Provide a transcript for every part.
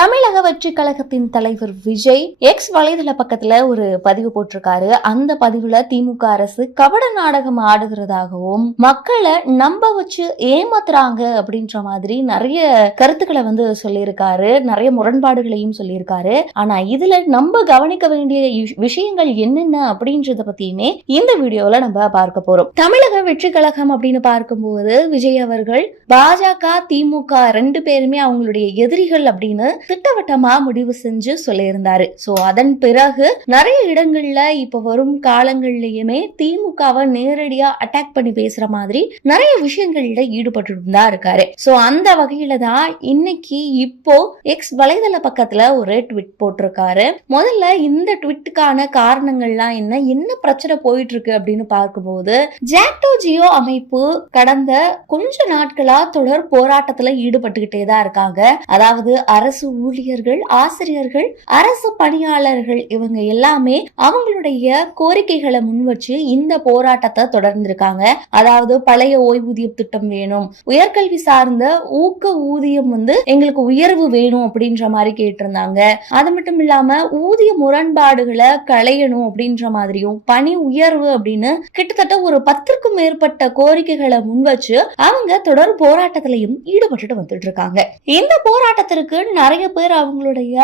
தமிழக வெற்றி கழகத்தின் தலைவர் விஜய் எக்ஸ் வலைதள பக்கத்துல ஒரு பதிவு போட்டிருக்காரு. அந்த பதிவுல திமுக அரசு கபட நாடகம் ஆடுகிறதாகவும் மக்களை நம்ப வச்சு ஏமாத்துறாங்க அப்படின்ற மாதிரி நிறைய கருத்துக்களை சொல்லியிருக்காரு. நிறைய முரண்பாடுகளையும் சொல்லியிருக்காரு. ஆனா இதுல நம்ம கவனிக்க வேண்டிய விஷயங்கள் என்னென்ன அப்படின்றத பத்தியுமே இந்த வீடியோல நம்ம பார்க்க போறோம். தமிழக வெற்றி கழகம் அப்படின்னு பார்க்கும்போது விஜய் அவர்கள் பாஜக திமுக ரெண்டு பேருமே அவங்களுடைய எதிரிகள் அப்படின்னு திட்டவட்டமா முடிவு செஞ்சு சொல்லியிருந்தாரு. சோ அதன் பிறகு நிறைய இடங்கள்ல இப்ப வரும் காலங்கள்லயுமே திமுகவை நேரடியா அட்டாக் பண்ணி பேசுற மாதிரி நிறைய விஷயங்கள்ல ஈடுபட்டு தான் இருக்காரு. சோ அந்த வகையில தான் இன்னைக்கு இப்போ எக்ஸ் வலைதள பக்கத்துல ஒரு ட்வீட் போட்டிருக்காரு. முதல்ல இந்த ட்வீட்டுக்கான காரணங்கள்லாம் என்ன பிரச்சனை போயிட்டு இருக்கு அப்படின்னு பார்க்கும்போது ஜாக்டோ ஜியோ அமைப்பு கடந்த கொஞ்ச நாட்களா தொடர் போராட்டத்துல ஈடுபட்டுக்கிட்டே தான் இருக்காங்க. அதாவது அரசு ஊழியர்கள், ஆசிரியர்கள், அரசு பணியாளர்கள் இவங்க எல்லாமே அவங்களுடைய கோரிக்கைகளை முன்வச்சு இந்த போராட்டத்தை தொடர்ந்திருக்காங்க. அதாவது பழைய ஓய்வூதிய திட்டம் வேணும், உயர்கல்வி சார்ந்த ஊக்க ஊதியம் எங்களுக்கு உயர்வு வேணும் அப்படின்ற மாதிரி கேட்டிருந்தாங்க. அது மட்டும் இல்லாம ஊதிய முரண்பாடுகளை களையணும் அப்படின்ற மாதிரியும் பணி உயர்வு அப்படின்னு கிட்டத்தட்ட ஒரு 10க்கும் மேற்பட்ட கோரிக்கைகளை முன்வச்சு அவங்க தொடர் போராட்டத்திலையும் ஈடுபட்டு வந்துட்டு இருக்காங்க. இந்த போராட்டத்திற்கு நிறைய பேர் அவங்களுடைய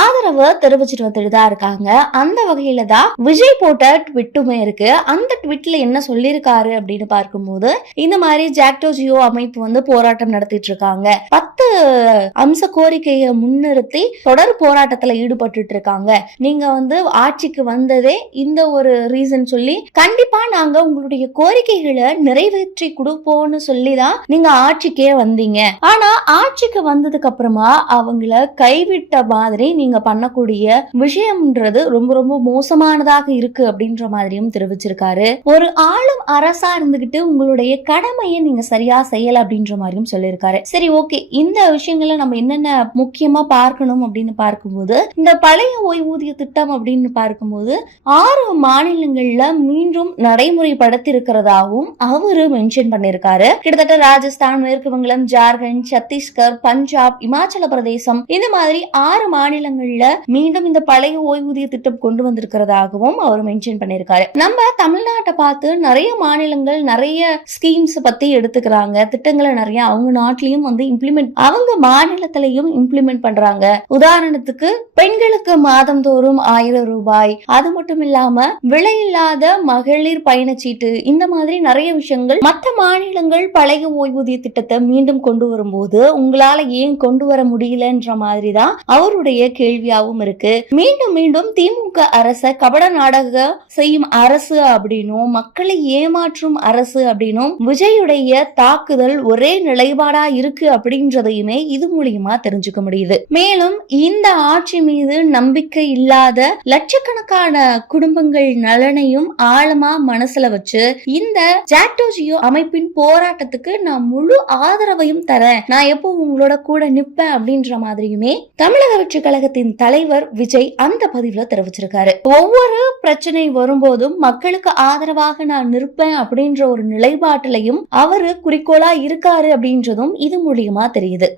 ஆதரவு தெரிவிச்சுட்டு வந்துட்டு தான் இருக்காங்க. அந்த வகையில தான் விஜய் போட்ட ட்விட்டுமே இருக்கு. அந்த ட்விட்ல என்ன சொல்லியிருக்காரு அப்படின்னு பார்க்கும்போது இந்த மாதிரி ஜாக்டோ ஜியோ அமைப்பு போராட்டம் நடத்திட்டு இருக்காங்க. 10 அம்ச கோரிக்கையை முன்னிறுத்தி தொடர் போராட்டத்துல ஈடுபட்டு இருக்காங்க. நீங்க ஆட்சிக்கு வந்ததே இந்த ஒரு ரீசன் சொல்லி கண்டிப்பா நாங்க உங்களுடைய கோரிக்கைகளை நிறைவேற்றி கொடுப்போம்னு சொல்லிதான் நீங்க ஆட்சிக்கே வந்தீங்க. ஆனா ஆட்சிக்கு வந்ததுக்கு அப்புறமா அவங்கள கைவிட்ட மாதிரி நீங்க பண்ணக்கூடிய விஷயம்ன்றது ரொம்ப ரொம்ப மோசமானதாக இருக்கு அப்படின்ற மாதிரியும் தெரிவிச்சிருக்காரு. ஒரு ஆளும் அரசா இருந்துகிட்டு உங்களுடைய கடமையை நீங்க சரியா செய்யல அப்படின்ற மாதிரியும் சொல்லியிருக்காரு. சரி, ஓகே, இந்த விஷயங்களை நம்ம என்னென்ன முக்கியமா பார்க்கணும் அப்படின்னு பார்க்கும்போது இந்த பழைய ஓய்வூதிய திட்டம் அப்படின்னு பார்க்கும்போது 6 மாநிலங்கள்ல மீண்டும் நடைமுறைப்படுத்தி இருக்கிறதாகவும் அவரு மென்ஷன் பண்ணிருக்காரு. கிட்டத்தட்ட ராஜஸ்தான், மேற்கு வங்காளம், ஜார்க்கண்ட், சத்தீஸ்கர், பஞ்சாப், இமாச்சல பிரதேசம் இந்த மாதிரி 6 மாநிலங்கள்ல மீண்டும் இந்த பழைய ஓய்வூதிய திட்டம் கொண்டு வந்திருக்கிறதாகவும் அவர் மென்ஷன் பண்ணிருக்காரு. நம்ம தமிழ்நாட்டை பார்த்து நிறைய மாநிலங்கள் நிறைய ஸ்கீம்ஸ் பத்தி எடுத்துக்கிறாங்க. திட்டங்களை நிறைய அவங்க நாட்டிலையும் இம்ப்ளிமெண்ட் அவங்க மாநிலத்திலையும் இம்ப்ளிமெண்ட் பண்றாங்க. உதாரணத்துக்கு பெண்களுக்கு மாதந்தோறும் 1000 ரூபாய், அது மட்டும் இல்லாம விலையில்லாத மகளிர் பயணச்சீட்டு, இந்த மாதிரி நிறைய விஷயங்கள் மற்ற மாநிலங்கள் பழைய ஓய்வூதிய திட்டத்தை மீண்டும் கொண்டு வரும்போது உங்களால ஏன் கொண்டு வர முடியலன்ற மாதிரி தான் அவருடைய கேள்வியாவும் இருக்கு. மீண்டும் மீண்டும் திமுக அரச கபட நாடக செய்யும் அரசு அப்படின்னும் மக்களை ஏமாற்றும் அரசு அப்படின்னும் விஜயுடைய தாக்குதல் ஒரே நிலைப்பாடா இருக்கு அப்படின்றதையுமே இது மூலியமா தெரிஞ்சுக்க முடியுது. மேலும் இந்த ஆட்சி மீது நம்பிக்கை இல்லாத லட்சக்கணக்கான குடும்பங்கள் நலனையும் ஆழமா மனசுல வச்சு இந்த ஜாக்டோ ஜியோ அமைப்பின் போராட்டத்துக்கு நான் முழு ஆதரவையும் தரேன், நான் எப்போ உங்களோட கூட நிப்பேன் அப்படின்ற மாதிரியுமே தமிழக வெற்றி கழகத்தின் தலைவர் விஜய் அந்த பதிவுல தெரிவிச்சிருக்காரு. ஒவ்வொரு பிரச்சனை வரும்போதும் மக்களுக்கு ஆதரவாக நான் நிற்பேன் அப்படின்ற ஒரு நிலைப்பாட்டிலையும் அவரு குறிக்கோளா இருக்காரு அப்படின்றதும் இது மூலியமா தெரியுது.